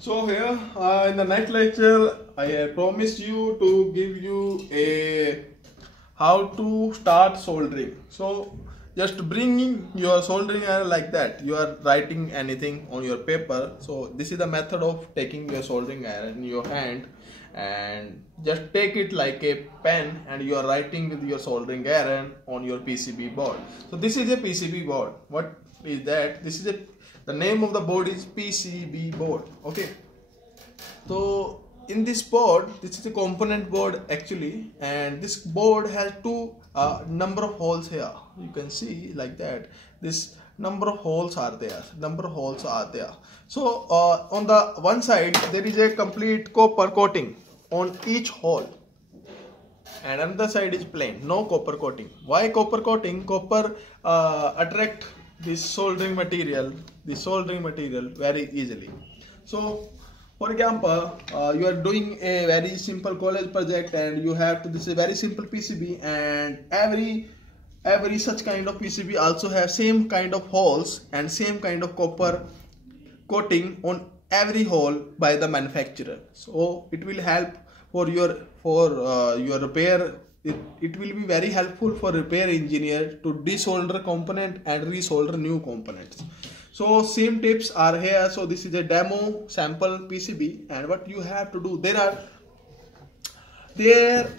So here in the next lecture, I have promised you to give you a how to start soldering. So just bring in your soldering iron like that. You are writing anything on your paper. So this is the method of taking your soldering iron in your hand and just take it like a pen and you are writing with your soldering iron on your PCB board. So this is a PCB board. What is that? This is the name of the board is PCB board. Okay, so in this board, this is a component board actually, and this board has two number of holes here. You can see like that. This number of holes are there. So on the one side there is a complete copper coating on each hole, and another side is plain, no copper coating. Why copper coating? Copper attract this soldering material very easily. So for example, you are doing a very simple college project and you have to, this is a very simple PCB, and every such kind of PCB also have same kind of holes and same kind of copper coating on every hole by the manufacturer. So it will help for your repair. It will be very helpful for repair engineer to desolder component and resolder new components. So same tips are here. So this is a demo sample PCB, and what you have to do, there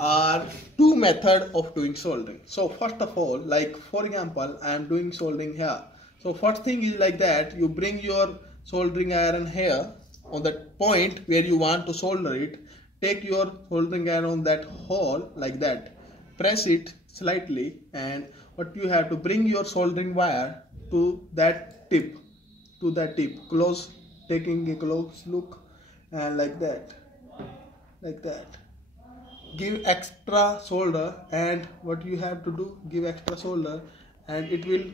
are two methods of doing soldering. So first of all, like for example, I am doing soldering here. So first thing is like that, you bring your soldering iron here on that point where you want to solder it. Take your soldering iron on that hole like that, press it slightly, and what you have to bring your soldering wire to that tip, close, taking a close look, and like that, give extra solder. And what you have to do, give extra solder, and it will,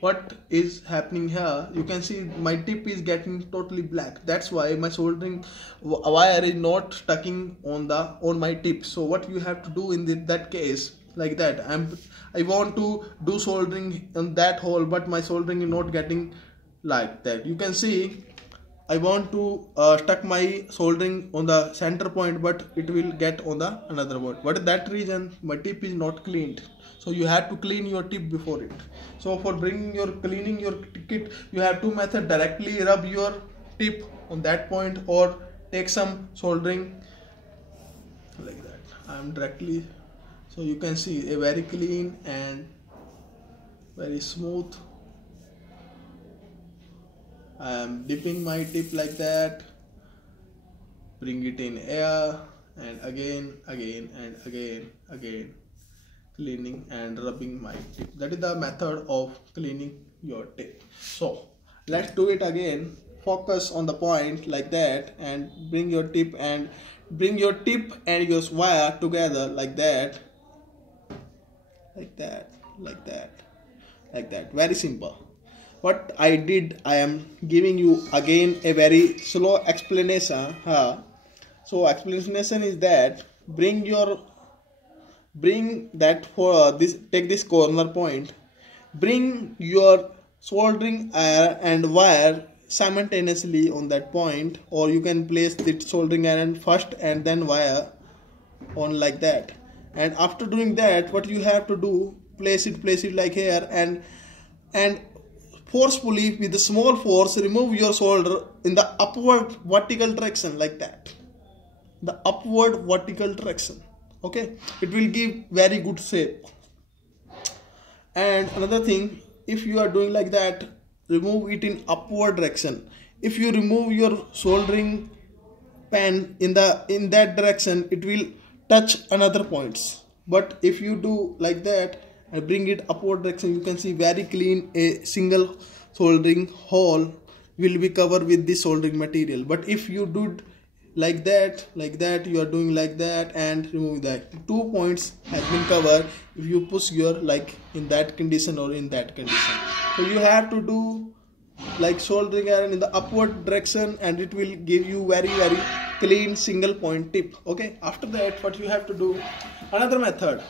what is happening here, you can see my tip is getting totally black. That's why my soldering wire is not stucking on my tip. So what you have to do in that case, like that, I want to do soldering on that hole, but my soldering is not getting like that. You can see I want to stuck my soldering on the center point, but it will get on the another point. But that reason my tip is not cleaned. So you have to clean your tip before it. So for cleaning your kit, you have two methods: directly rub your tip on that point, or take some soldering like that. I'm directly, so you can see a very clean and very smooth. I am dipping my tip like that, bring it in air, and again, cleaning and rubbing my tip. That is the method of cleaning your tip. So let's do it again. Focus on the point like that, and bring your tip and your wire together like that. Very simple. What I did, I am giving you again a very slow explanation. So explanation is that take this corner point, bring your soldering iron and wire simultaneously on that point, or you can place the soldering iron first and then wire on like that. And after doing that, what you have to do, place it like here, and forcefully, with a small force, remove your solder in the upward vertical direction like that. The upward vertical direction. Okay, it will give very good shape. And another thing, if you are doing like that, remove it in upward direction. If you remove your soldering pen in that direction, it will touch another points. But if you do like that and bring it upward direction, you can see very clean, a single soldering hole will be covered with this soldering material. But if you do like that, you are doing like that and remove that, 2 points has been covered if you push your like in that condition or in that condition. So you have to do like soldering iron in the upward direction, and it will give you very clean single point tip. Okay, after that, what you have to do, another method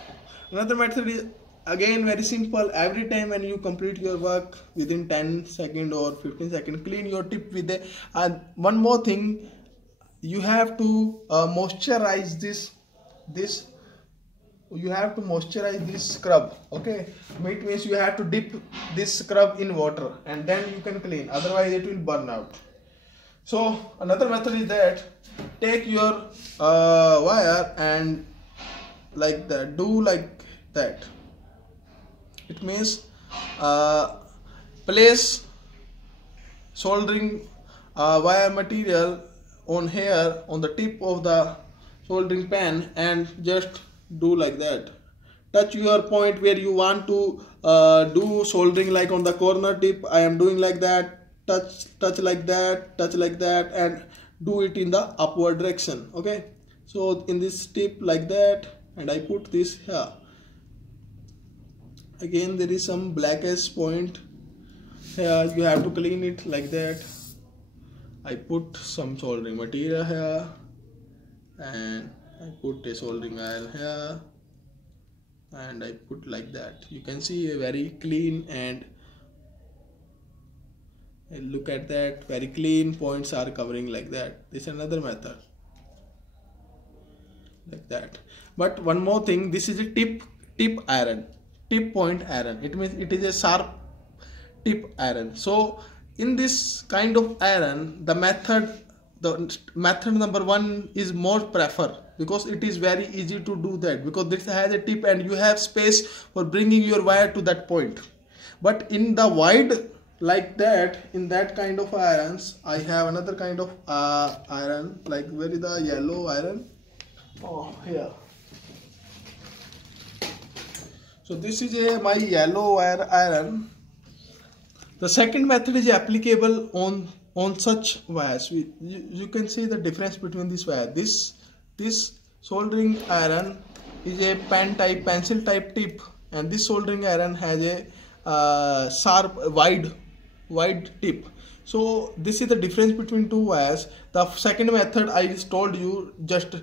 is again very simple. Every time when you complete your work within 10 seconds or 15 seconds, clean your tip with a, and one more thing, you have to moisturize this you have to moisturize this scrub. Okay, it means you have to dip this scrub in water and then you can clean, otherwise it will burn out. So another method is that take your wire and like that, do like that. It means place soldering wire material on here on the tip of the soldering pan and just do like that. Touch your point where you want to do soldering, like on the corner tip I am doing like that. Touch like that, touch like that, and do it in the upward direction. Okay, so in this tip like that, and I put this here. Again there is some blackish point here, you have to clean it like that. I put some soldering material here and I put a soldering iron here and I put like that. You can see a very clean, and look at that, very clean points are covering like that. This is another method like that. But one more thing, this is a tip iron, tip point iron. It means it is a sharp tip iron. So in this kind of iron, the method number one is more preferred, because it is very easy to do that, because this has a tip and you have space for bringing your wire to that point. But in the wide like that, in that kind of irons, I have another kind of iron. Like, where is the yellow iron? Oh, here. So this is my yellow wire iron. The second method is applicable on such wires. You can see the difference between this wire. This soldering iron is a pencil type tip, and this soldering iron has a sharp wide tip. So this is the difference between two wires. The second method I just told you, just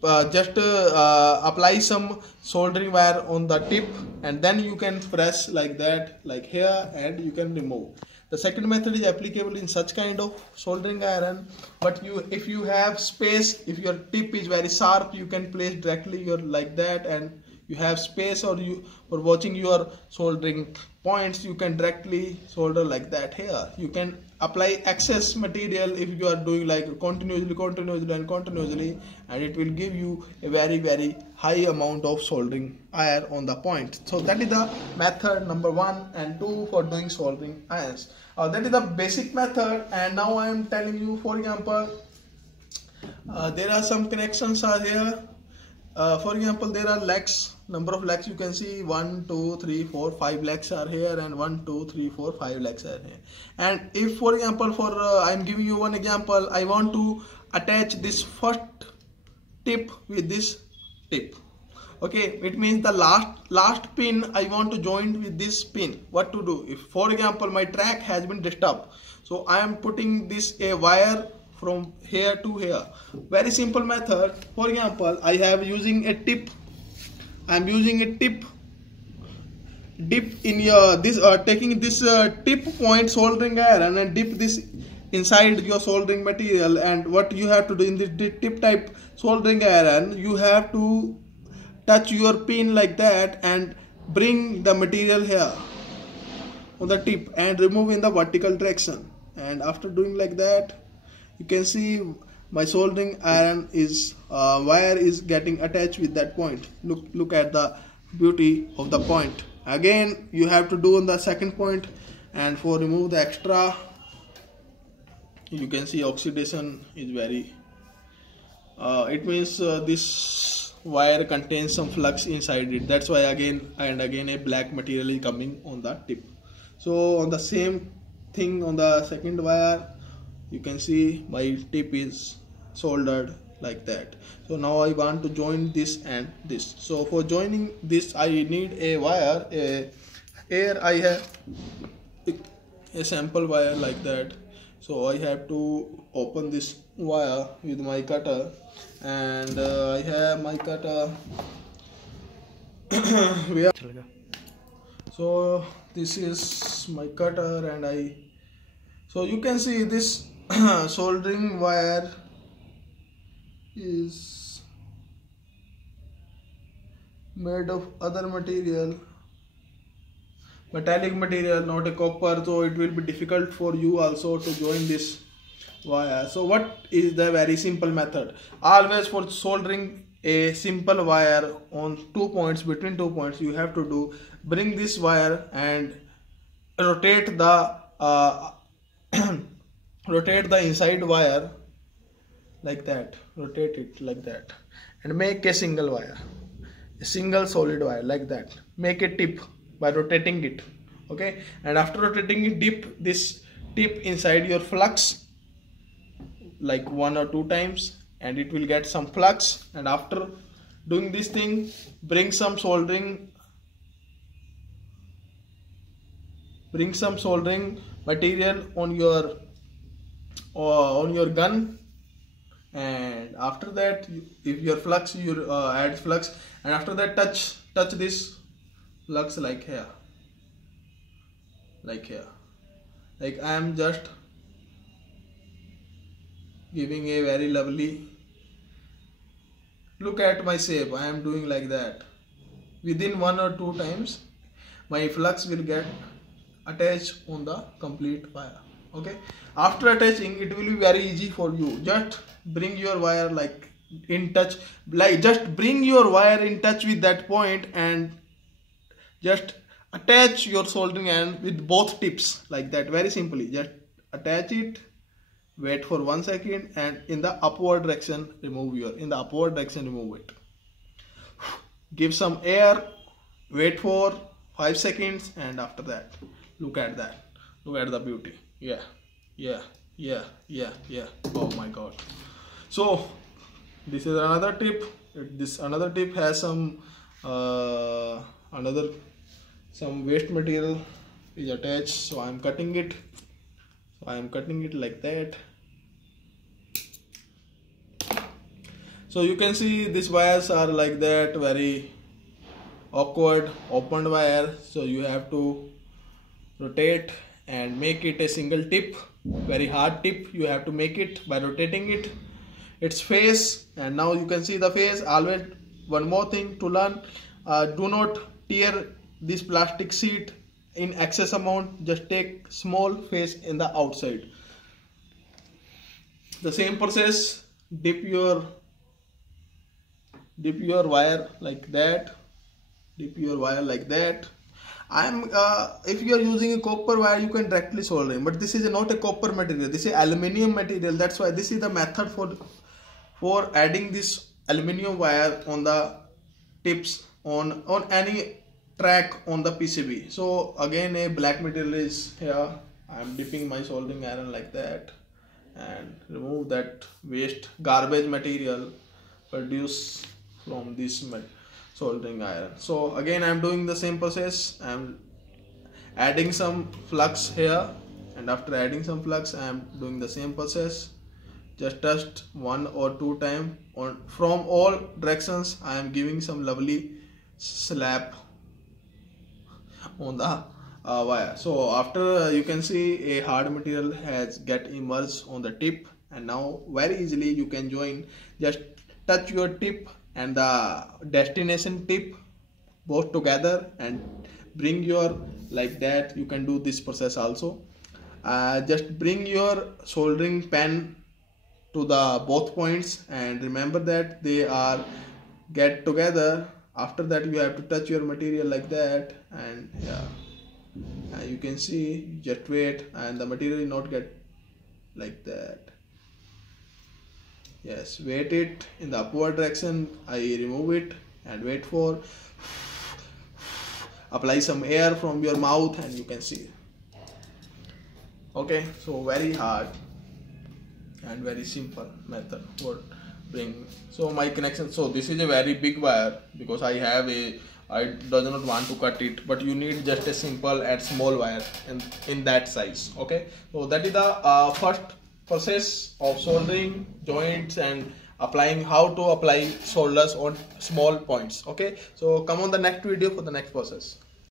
apply some soldering wire on the tip and then you can press like that, like here, and you can remove. The second method is applicable in such kind of soldering iron, but if you have space, if your tip is very sharp, you can place directly your like that, and you have space, or you for watching your soldering points, you can directly solder like that. Here you can apply excess material if you are doing like continuously, and it will give you a very high amount of soldering iron on the point. So that is the method number 1 and 2 for doing soldering irons. That is the basic method. And now I am telling you, for example, there are some connections are here. For example, there are legs, number of legs you can see 1 2 3 4 5 legs are here, and 1 2 3 4 5 legs are here. And if, for example, I am giving you one example, I want to attach this first tip with this tip. Okay, it means the last pin I want to join with this pin. What to do? If, for example, my track has been disturbed, so I am putting this a wire from here to here. Very simple method. For example, I am using a tip. I am using a tip. Dip in your taking this tip point soldering iron and dip this inside your soldering material. And what you have to do in this tip type soldering iron, you have to touch your pin like that and bring the material here on the tip and remove in the vertical direction. And after doing like that, you can see my soldering iron is wire is getting attached with that point. Look at the beauty of the point. Again, you have to do on the second point, and for remove the extra, you can see oxidation is very. It means this wire contains some flux inside it. That's why again and again a black material is coming on the tip. So on the same thing on the second wire, you can see my tip is soldered like that. So now I want to join this and this. So for joining this, I need a wire. Here I have a sample wire like that. So I have to open this wire with my cutter, and I have my cutter. So this is my cutter, and so you can see this soldering wire is made of other material, metallic material, not a copper, so it will be difficult for you also to join this wire. So what is the very simple method? Always for soldering a simple wire on 2 points, between 2 points, you have to do, bring this wire and rotate the rotate the inside wire like that, rotate it like that, and make a single wire, a single solid wire like that. Make a tip by rotating it, okay? And after rotating it, dip this tip inside your flux like 1 or 2 times, and it will get some flux. And after doing this thing, bring some soldering material on your gun, and after that, if your flux, you add flux, and after that touch this flux like here, like I am just giving a very lovely, look at my shape, I am doing like that. Within 1 or 2 times my flux will get attached on the complete wire, okay? After attaching, it will be very easy for you. Just bring your wire like in touch, like just bring your wire in touch with that point and just attach your soldering iron with both tips like that. Very simply, just attach it, wait for 1 second, and in the upward direction remove it. Give some air, wait for 5 seconds, and after that, look at that, look at the beauty. Yeah. Oh my god. So this is another tip. This another tip has some waste material is attached, so I am cutting it like that. So you can see these wires are like that, very awkward opened wire, so you have to rotate and make it a single tip, very hard tip. You have to make it by rotating its face, and now you can see the face. Always one more thing to learn, do not tear this plastic sheet in excess amount, just take small face in the outside. The same process, dip your wire like that, if you are using a copper wire, you can directly solder it, but this is not a copper material, this is aluminium material. That's why this is the method for adding this aluminium wire on the tips on any track on the PCB. So again, a black material is here. I am dipping my soldering iron like that and remove that waste garbage material produced from this soldering iron. So again, I am doing the same process. I am adding some flux here, and after adding some flux, I am doing the same process. Just touched 1 or 2 times from all directions. I am giving some lovely slap on the wire. So after, you can see a hard material has get emerged on the tip, and now very easily you can join. Just touch your tip and the destination tip both together and bring your, like that. You can do this process also. Just bring your soldering pen to the both points and remember that they are get together. After that, you have to touch your material like that, and yeah, you can see, just wait, and the material will not get like that. Yes, wait it in the upward direction. I remove it and wait for, apply some air from your mouth, and you can see. Okay, so very hard and very simple method for bring. So my connection, so this is a very big wire because I does not want to cut it, but you need just a simple and small wire in that size. Okay, so that is the first process of soldering joints and applying, how to apply solders on small points. Okay, so come on the next video for the next process.